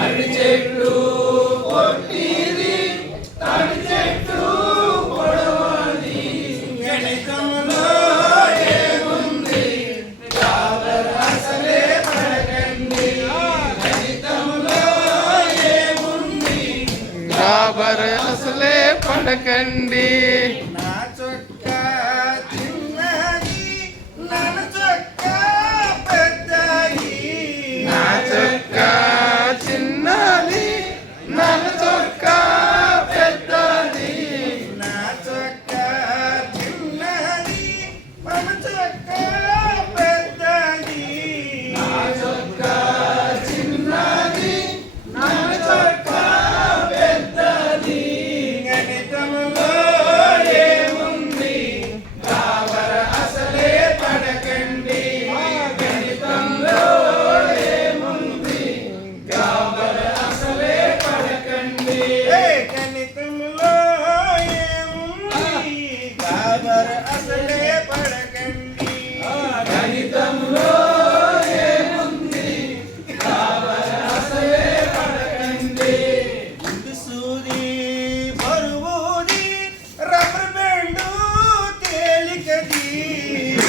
అడి చెట్లు కొట్టిది తడి చెట్లు పొడవాలి గణితంలో పడకండి గణితంలో ఏముంది కాబర అసలే పడకండి. నా చొక్కా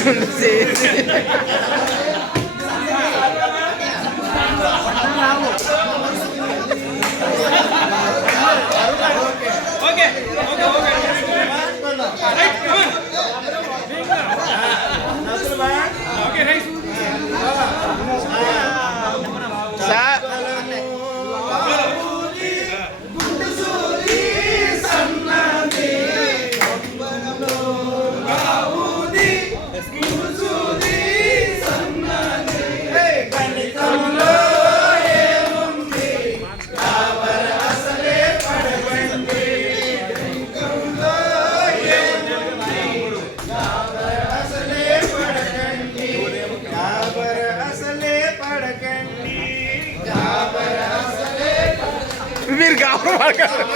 Okay, right. எப்படி இருக்கு